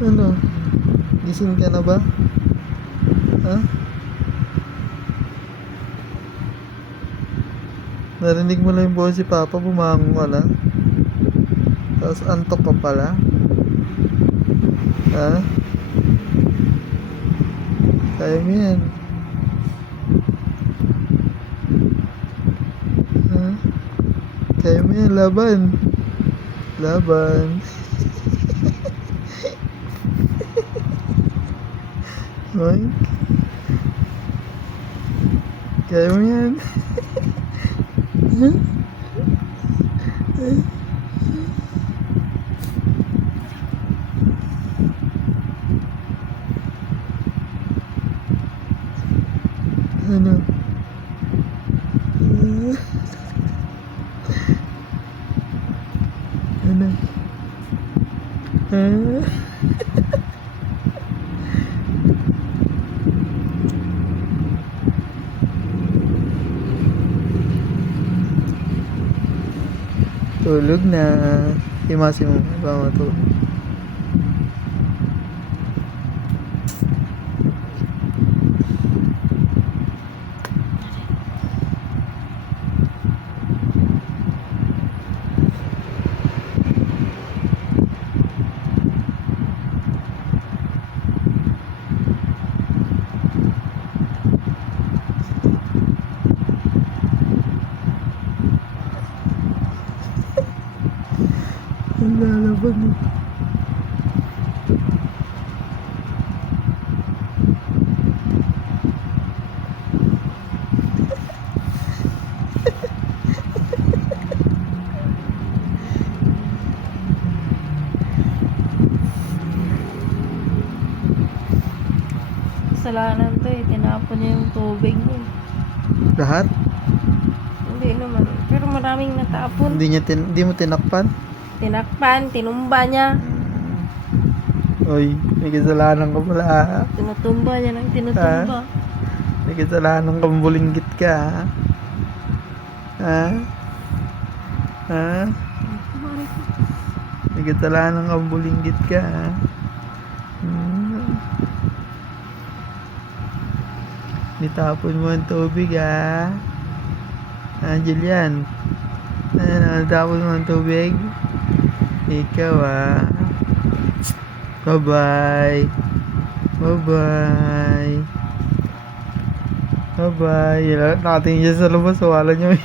Ano? Gising ka na ba? Ha? Narinig mo lang yung boses si Papa, bumangon ka na. Tapos antok ka pala. Ha? Kaya mo yan. Ha? Kaya mo yan, laban. Laban. Oink. Kaya mo yan. Ano? Ano? Tulog na. Himasin mo. Ba matulog? Ang lalaban mo. Kasalanan to eh. Tinapon niya yung tubig niya. Lahat? Hindi naman. Pero maraming natapon. Hindi mo tinakpan? Tinakpan, tinumba niya. Oy, may kasalanan ka pala. Tinutumba niya ng tinutumba. May kasalanan kang bulinggit ka. Ha? Ha? May kasalanan kang bulinggit ka. Nitapon mo ang tubig ha. Julian. Nitapon mo ang tubig. Ikaw ha. Bye-bye. Bye-bye. Bye-bye. Nakatingin siya sa labas. Wala niya.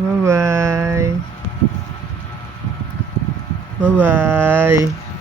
Bye-bye. Bye-bye.